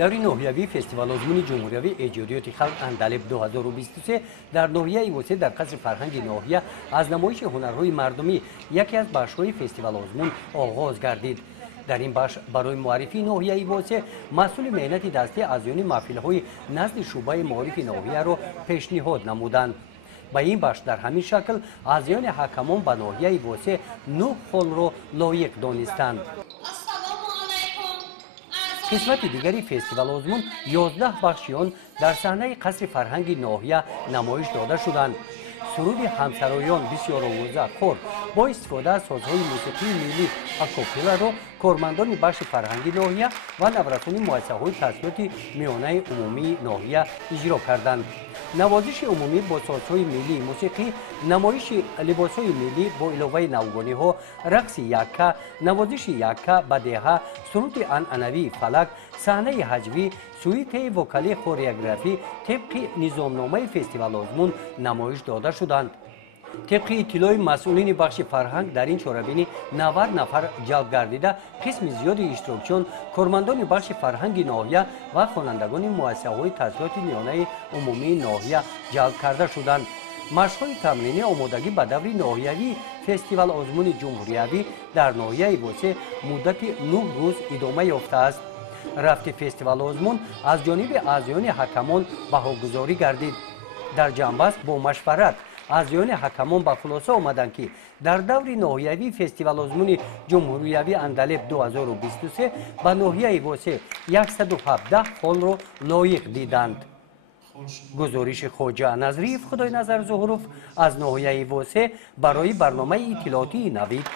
دوری نوحیوی فستیوال آزمون جمهوریوی ایجادیات خلق اندلب 2023 در ناحیه وسه در قصر فرهنگ ناحیه از نمایش هنرهای مردمی یکی از بخش‌های فستیوال آزمون آغاز گردید. در این بخش برای معرفی ناحیه واسه مسئول مهنت دستی ازیان محفل‌های نزد شعبه معارف ناحیه را پیشنهاد نمودند. با این بخش در همین شکل ازیان حکمان به ناحیه واسه 9 هال را لایق دانستند. قسمت دیگری فستیوال آزمون 11 بخشیان در صحنه قصر فرهنگ ناحیه نمایش داده شدند. سرود همسرایان بسیار آوازه خور با استفاده از سازهای موسیقی ملی اکاپلا را کارمندان بخش فرهنگی ناحیه و نورسان مؤسسه‌های تحصیلاتی میانه عمومی ناحیه اجرا کردند. نوازش عمومی با سازهای ملی موسیقی، نمایش لباسهای ملی با علاوه نوگانی‌ها، رقص یکه، نوازش یکه، بدیهه، سرود عنعنوی فلک، صحنه هجوی، سویت وکالی کوریوگرافی طبق نظامنامه فستیوال آزمون نمایش داده شدند. طبق اطلاع مسئولین بخش فرهنگ در این چهاربینی 90 نفر جلب گردیده قسم زیادی اشتراکچیان کارمندان بخش فرهنگ ناحیه و خوانندگان مؤسسه‌های تحصیلات میانه عمومی ناحیه جلب کرده شدند. مشق‌های تمرینی آمادگی به دوره ناحیوی فستیوال آزمون جمهوریوی در ناحیه واسه مدت 9 روز ادامه یافته است. رفت فستیوال آزمون از جانب اعضایان حکمان بهاگذاری گردید. در جنبش با مشورت اعضایان حکمان به خلاصه آمدند که در دور ناحیوی فستیوال آزمون جمهوریوی اندلب 2023 به ناحیه واسه 117 هال را لایق دیدند. گزارش خواجه نظریف خدای نظر ظهروف از ناحیه واسه برای برنامه اطلاعاتی نوید.